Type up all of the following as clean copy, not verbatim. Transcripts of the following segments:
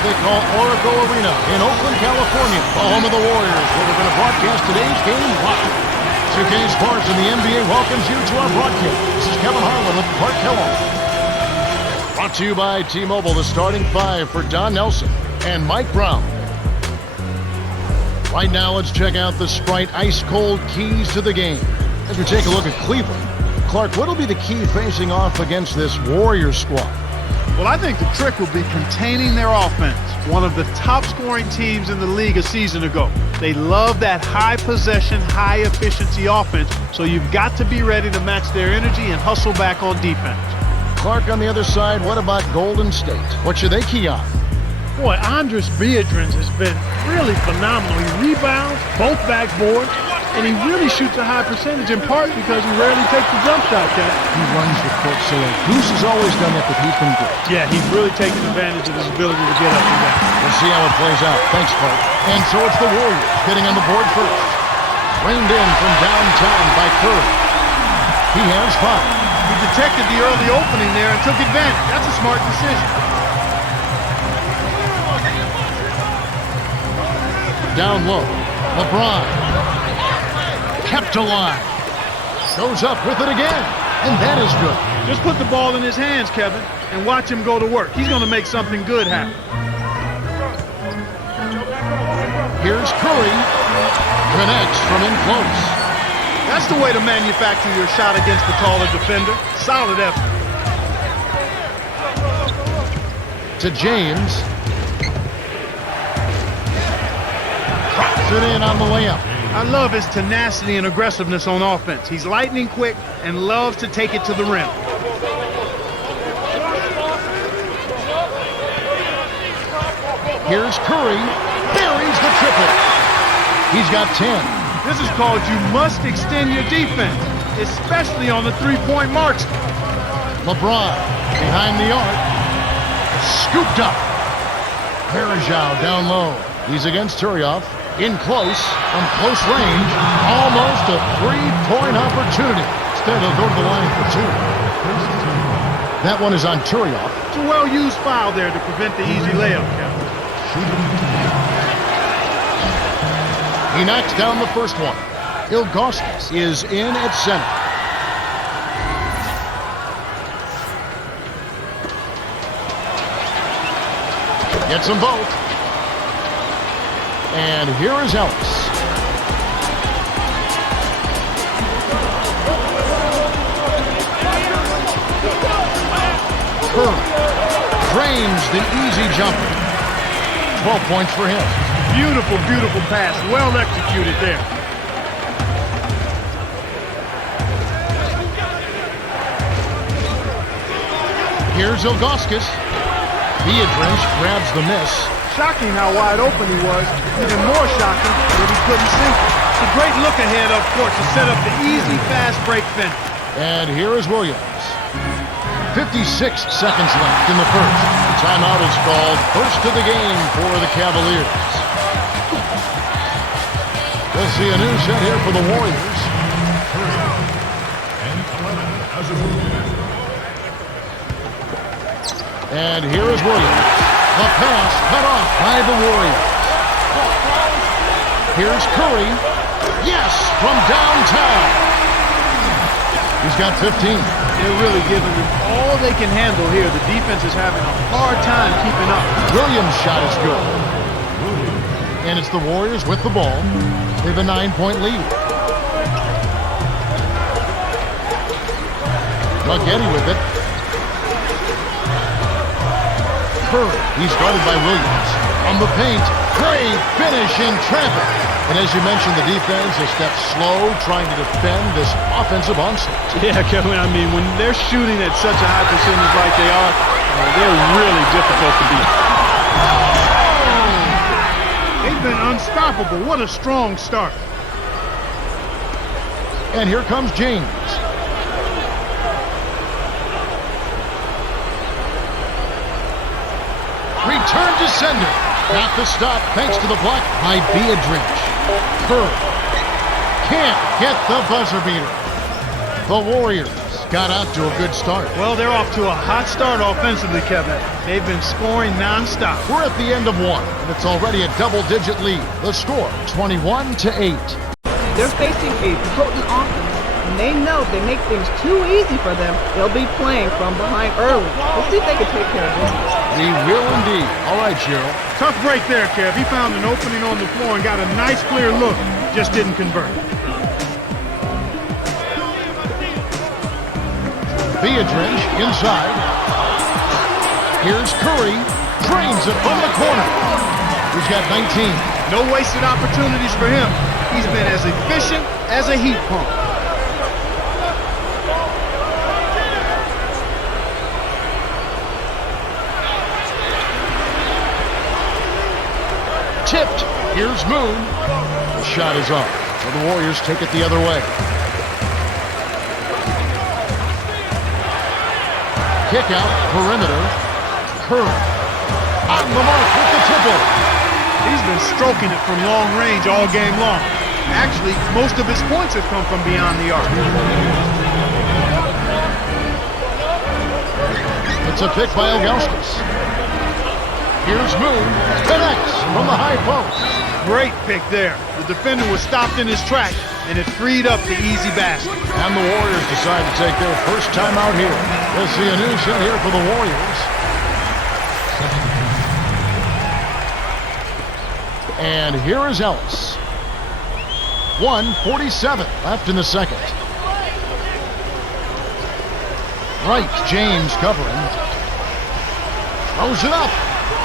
they call Oracle Arena in Oakland, California, the home of the Warriors, where we're going to broadcast today's game live. 2K Sports and the NBA welcomes you to our broadcast. This is Kevin Harlan with Clark Kellogg. Brought to you by T-Mobile, the starting five for Don Nelson and Mike Brown. Right now, let's check out the Sprite ice-cold keys to the game. As we take a look at Cleveland, Clark, what will be the key facing off against this Warriors squad? Well, I think the trick will be containing their offense. One of the top-scoring teams in the league a season ago. They love that high-possession, high-efficiency offense, so you've got to be ready to match their energy and hustle back on defense. Clark, on the other side, what about Golden State? What should they key on? Boy, Andres Biedrins has been really phenomenal. He rebounds, both backboards, and he really shoots a high percentage, in part because he rarely takes the jump shot, Cat. He runs the court so well. Goose has always done that, but he's been good. Yeah, he's really taken advantage of his ability to get up and down. We'll see how it plays out. Thanks, Clark. And so it's the Warriors getting on the board first. Reined in from downtown by Curry. He has 5. He detected the early opening there and took advantage. That's a smart decision. Down low, LeBron kept alive, goes up with it again, and that is good. Just put the ball in his hands, Kevin, and watch him go to work. He's going to make something good happen. Here's Curry, connects from in close. That's the way to manufacture your shot against the taller defender. Solid effort. To James. Drops it in on the layup. I love his tenacity and aggressiveness on offense. He's lightning quick and loves to take it to the rim. Here's Curry. Buries the triple. He's got 10. This is called you must extend your defense, especially on the three-point marks. LeBron behind the arc. Scooped up. Perejao down low. He's against Turioff. In close, from close range, almost a three-point opportunity. Instead, he'll go to the line for 2. That one is on Turioff. It's a well-used foul there to prevent the easy layup, Kevin. He knocks down the first one. Ilgauskas is in at center. Gets them both. And here is Ellis. Curry drains the easy jumper. 12 points for him. Beautiful, beautiful pass. Well executed there. Here's Ilgauskas. Biedrins grabs the miss. Shocking how wide open he was. Even more shocking that he couldn't sink it. It's a great look ahead up court to set up the easy fast break finish. And here is Williams. 56 seconds left in the first. The timeout is called. First of the game for the Cavaliers. We'll see a new set here for the Warriors. And here is Williams. The pass cut off by the Warriors. Here's Curry. Yes, from downtown. He's got 15. They're really giving them all they can handle here. The defense is having a hard time keeping up. Williams' shot is good. And it's the Warriors with the ball. They have a 9-point lead. Maggette with it. Curry, he's guarded by Williams. On the paint, great finish in traffic. And as you mentioned, the defense a step slow trying to defend this offensive onslaught. Yeah, Kevin, I mean, when they're shooting at such a high percentage like they are, they're really difficult to beat. They've been unstoppable. What a strong start. And here comes James. Return to sender. Not the stop thanks to the block by Biedrins. Curry can't get the buzzer beater. The Warriors got out to a good start. Well, they're off to a hot start offensively, Kevin. They've been scoring nonstop. We're at the end of one, and it's already a double-digit lead. The score, 21-8. They're facing a potent offense, and they know if they make things too easy for them, they'll be playing from behind early. Let's see if they can take care of business. We will indeed. All right, Cheryl. Tough break there, Kev. He found an opening on the floor and got a nice clear look. Just didn't convert. Beatrice inside. Here's Curry. Drains it from the corner. He's got 19. No wasted opportunities for him. He's been as efficient as a heat pump. Tipped. Here's Moon. The shot is off. So the Warriors take it the other way. Kick out, perimeter. Curry. On the mark with the triple. He's been stroking it from long range all game long. Actually, most of his points have come from beyond the arc. It's a pick by Ilgauskas. Here's Moon. Connects from the high post. Great pick there. The defender was stopped in his track, and it freed up the easy basket. And the Warriors decide to take their first time out here. We'll see a new set here for the Warriors. And here is Ellis. 1:47 left in the second. Right, James covering. Throws it up.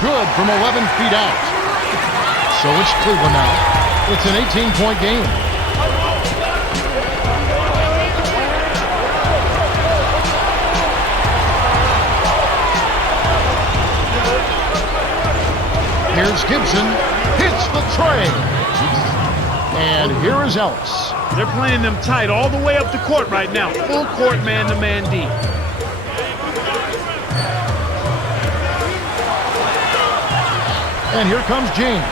Good from 11 feet out. So it's Cleveland now. It's an 18-point game. Here's Gibson. Hits the tray. And here is Ellis. They're playing them tight all the way up the court right now. Full court man-to-man D. And here comes James.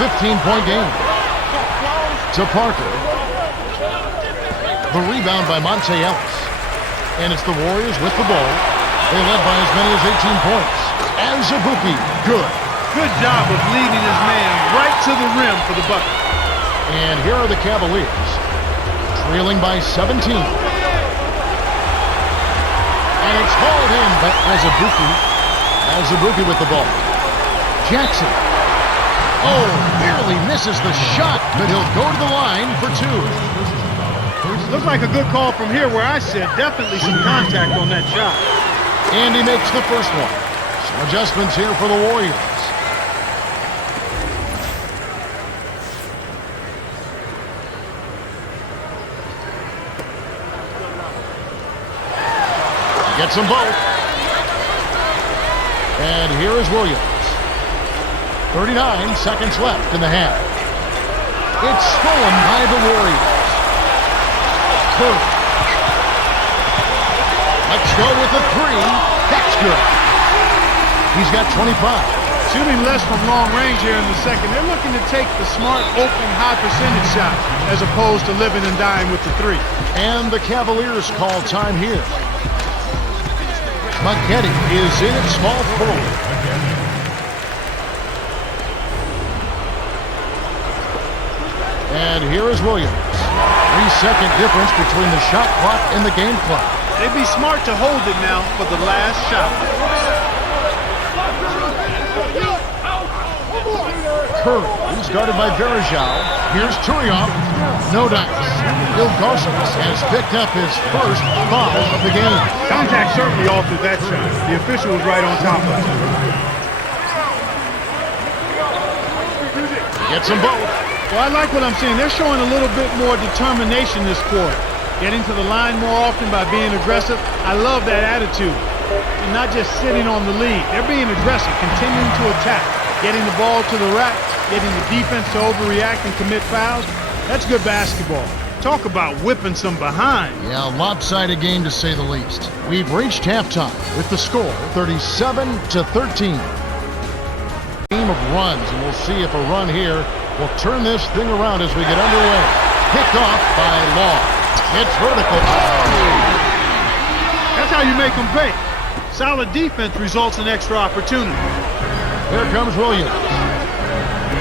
15-point game. To Parker. The rebound by Monte Ellis. And it's the Warriors with the ball. They led by as many as 18 points. And Zabuki, good. Good job of leading his man right to the rim for the bucket. And here are the Cavaliers, trailing by 17. And it's hauled in by Azubuike. Azubuike with the ball. Jackson. Oh, barely misses the shot, but he'll go to the line for two. Looks like a good call from here where I sit. Definitely some contact on that shot. And he makes the first one. Some adjustments here for the Warriors. Gets them both. And here is Williams. 39 seconds left in the half. It's stolen by the Warriors. Curry. Let's go with a three. That's good. He's got 25. Shooting less from long range here in the second. They're looking to take the smart, open, high percentage shot as opposed to living and dying with the three. And the Cavaliers call time here. Mucchetti is in at small forward. And here is Williams. 3-second difference between the shot clock and the game clock. They'd be smart to hold it now for the last shot. Curry, who's guarded by Verajao. Here's Turioff. No dice. Ilgauskas has picked up his first foul of the game. Contact certainly altered that shot. The official was right on top of it. Gets them both. Well, I like what I'm seeing. They're showing a little bit more determination this quarter. Getting to the line more often by being aggressive. I love that attitude. And not just sitting on the lead. They're being aggressive, continuing to attack. Getting the ball to the rack, getting the defense to overreact and commit fouls. That's good basketball. Talk about whipping some behind. Yeah, a lopsided game to say the least. We've reached halftime with the score 37-13. Game of runs, and we'll see if a run here will turn this thing around as we get underway. Picked off by Law. It's vertical. Oh! That's how you make them pay. Solid defense results in extra opportunity. Here comes Williams.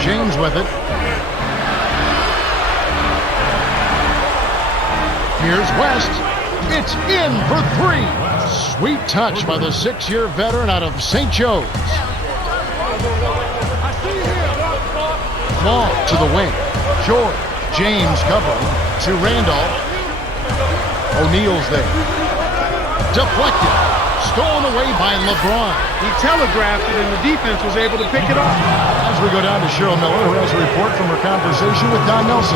James with it. Here's West. It's in for three. Sweet touch by the 6-year veteran out of St. Joe's. Ball to the wing. George. James covering to Randolph. O'Neal's there. Deflected. Stolen away by LeBron. He telegraphed it, and the defense was able to pick it up. As we go down to Cheryl Miller, who has a report from her conversation with Don Nelson.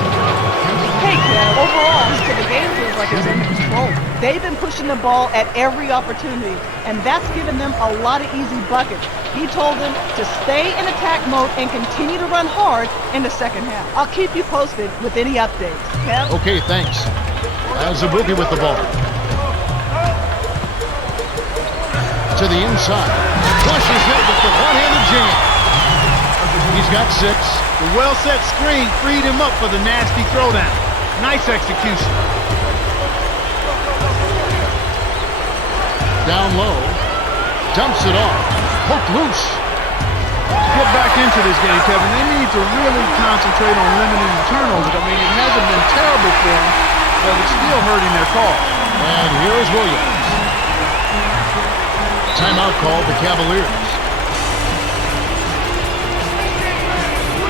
Hey, Kev, overall, the game feels like it's in control. They've been pushing the ball at every opportunity, and that's given them a lot of easy buckets. He told them to stay in attack mode and continue to run hard in the second half. I'll keep you posted with any updates. Kev? Okay, thanks. Zabuki with the ball. To the inside. Flushes it with the one-handed jam. He's got 6. The well-set screen freed him up for the nasty throwdown. Nice execution. Down low. Dumps it off. Hooked loose. To get back into this game, Kevin, they need to really concentrate on limiting the turnovers. I mean, it hasn't been terrible for them, but it's still hurting their cause. And here's Williams. Timeout called the Cavaliers.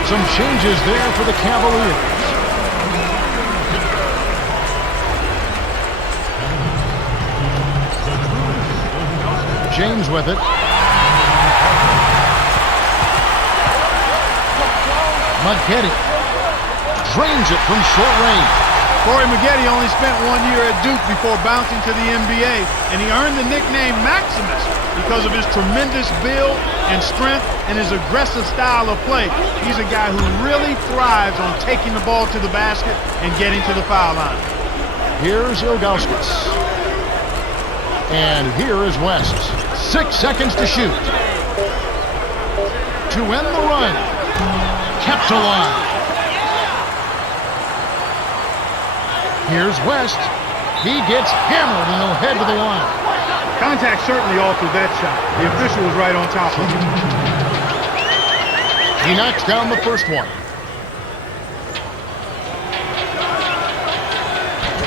Some changes there for the Cavaliers. James with it. Maggette drains it from short range. Corey Maggette only spent 1 year at Duke before bouncing to the NBA, and he earned the nickname Maximus because of his tremendous build and strength and his aggressive style of play. He's a guy who really thrives on taking the ball to the basket and getting to the foul line. Here's Ilgauskas. And here is West. 6 seconds to shoot. To end the run. Kept alive. Here's West. He gets hammered and he'll head to the line. Contact certainly altered that shot. The official was right on top of it. He knocks down the first one.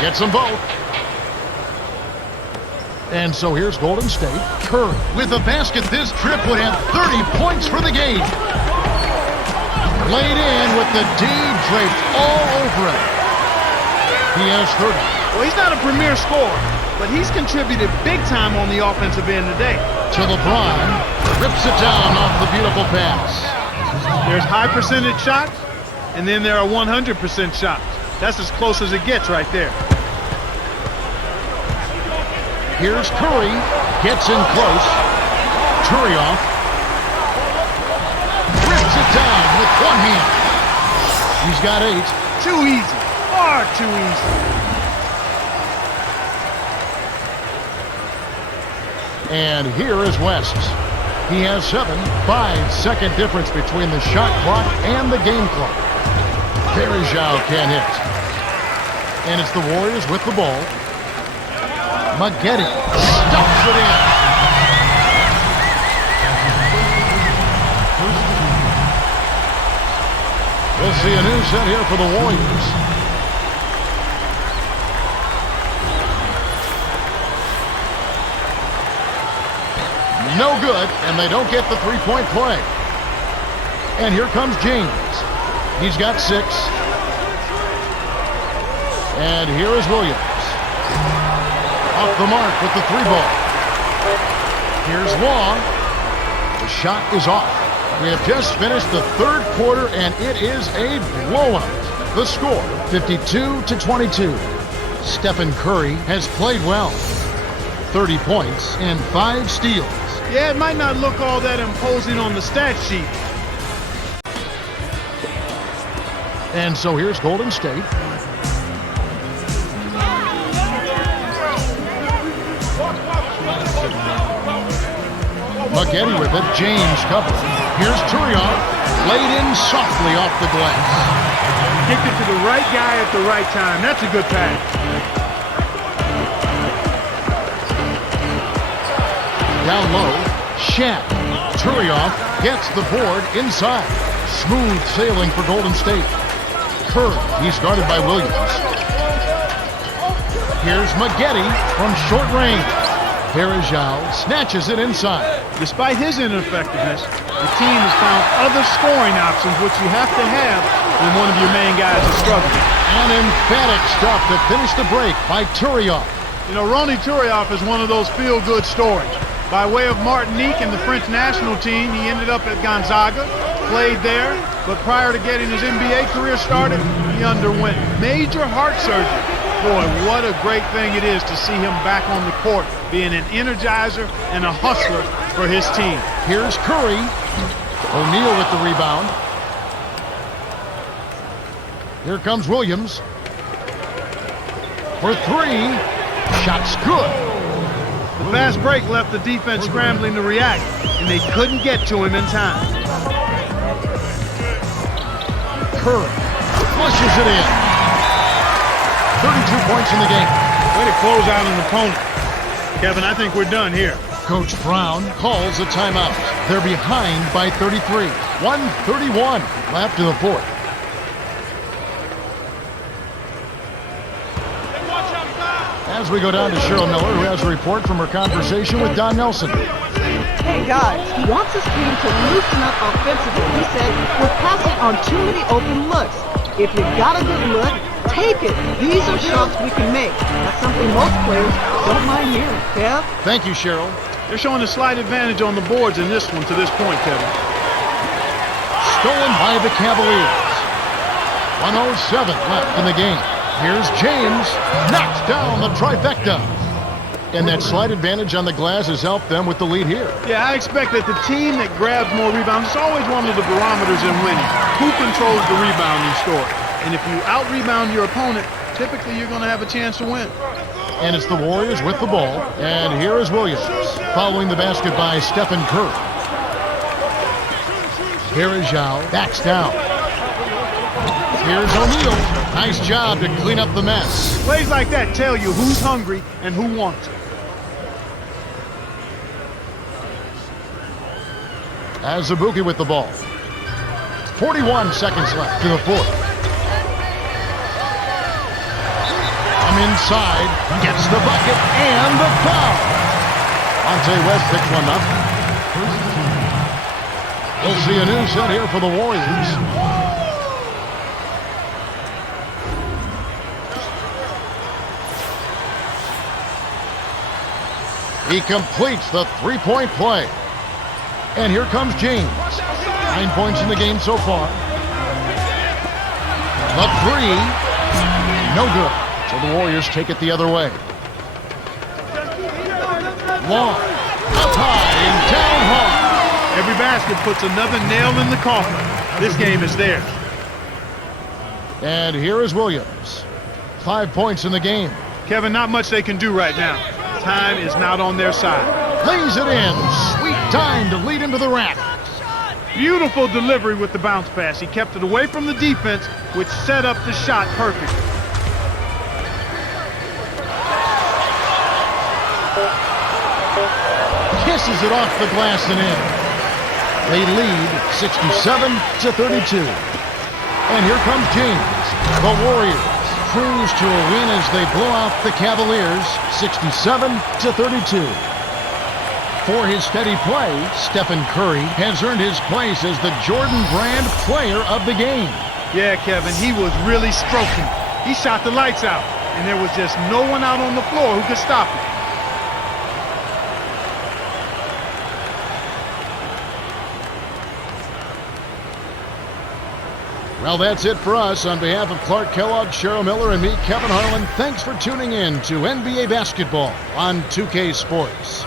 Gets them both. And so here's Golden State. Curry with a basket this trip would have 30 points for the game. Laid in with the D draped all over it. He has 30. Well, he's not a premier scorer, but he's contributed big time on the offensive end today. To LeBron. Rips it down off the beautiful pass. There's high percentage shots, and then there are 100% shots. That's as close as it gets right there. Here's Curry. Gets in close. Turioff. Rips it down with one hand. He's got 8. Too easy. Far too easy. And here is West. He has 7. 5-second difference between the shot clock and the game clock. Verjao can't hit. And it's the Warriors with the ball. Maggette stuffs it in. We'll see a new set here for the Warriors. No good, and they don't get the three-point play. And here comes James. He's got 6. And here is Williams. Off the mark with the 3 ball. Here's Long. The shot is off. We have just finished the third quarter, and it is a blowout. The score, 52-22. Stephen Curry has played well. 30 points and 5 steals. Yeah, it might not look all that imposing on the stat sheet. And so here's Golden State. Maggette with it. James covering. Here's Turioff. Laid in softly off the glass. Kicked it to the right guy at the right time. That's a good pass. down low. Shat. Turioff gets the board inside. Smooth sailing for Golden State. Kerr, he's guarded by Williams. Here's Maggette from short range. Verajao snatches it inside. Despite his ineffectiveness, the team has found other scoring options, which you have to have when one of your main guys is struggling. An emphatic stop to finish the break by Turioff. You know, Ronny Turioff is one of those feel-good stories. By way of Martinique and the French national team, he ended up at Gonzaga, played there, but prior to getting his NBA career started, he underwent major heart surgery. Boy, what a great thing it is to see him back on the court, being an energizer and a hustler for his team. Here's Curry. O'Neal with the rebound. Here comes Williams. For three. Shot's good. The fast break left the defense scrambling to react, and they couldn't get to him in time. Curry flushes it in. 32 points in the game. Way to close out an opponent. Kevin, I think we're done here. Coach Brown calls a timeout. They're behind by 33. 1:31 left in the fourth. As we go down to Cheryl Miller, who has a report from her conversation with Don Nelson. Hey guys, he wants his team to loosen up offensively. He said, we're passing on too many open looks. If you got a good look, take it. These are shots we can make. That's something most players don't mind hearing. Kev? Thank you, Cheryl. They're showing a slight advantage on the boards in this one to this point, Kevin. Stolen by the Cavaliers. 1:07 left in the game. Here's James. Knocks down the trifecta. And that slight advantage on the glass has helped them with the lead here. Yeah, I expect that the team that grabs more rebounds, it's always one of the barometers in winning. Who controls the rebounding story? And if you out-rebound your opponent, typically you're going to have a chance to win. And it's the Warriors with the ball. And here is Williams, following the basket by Stephen Curry. Here is Zhao, backs down. Here's O'Neal. Nice job to clean up the mess. Plays like that tell you who's hungry and who wants it. Azubuike with the ball. 41 seconds left to the fourth. From inside, gets the bucket and the foul. Monte West picks one up. We'll see a new set here for the Warriors. He completes the three-point play. And here comes James. 9 points in the game so far. The three, no good. So the Warriors take it the other way. Long, up high and down hard. Every basket puts another nail in the coffin. This game is theirs. And here is Williams. 5 points in the game. Kevin, not much they can do right now. Time is not on their side. Lays it in. Sweet time to lead into the rack. Beautiful delivery with the bounce pass. He kept it away from the defense, which set up the shot perfectly. Kisses it off the glass and in. They lead 67-32. And here comes James. The Warriors cruise to a win as they blow out the Cavaliers 67-32. For his steady play, Stephen Curry has earned his place as the Jordan Brand player of the game. Yeah, Kevin, he was really stroking. He shot the lights out, and there was just no one out on the floor who could stop him. Well, that's it for us. On behalf of Clark Kellogg, Cheryl Miller, and me, Kevin Harlan, thanks for tuning in to NBA Basketball on 2K Sports.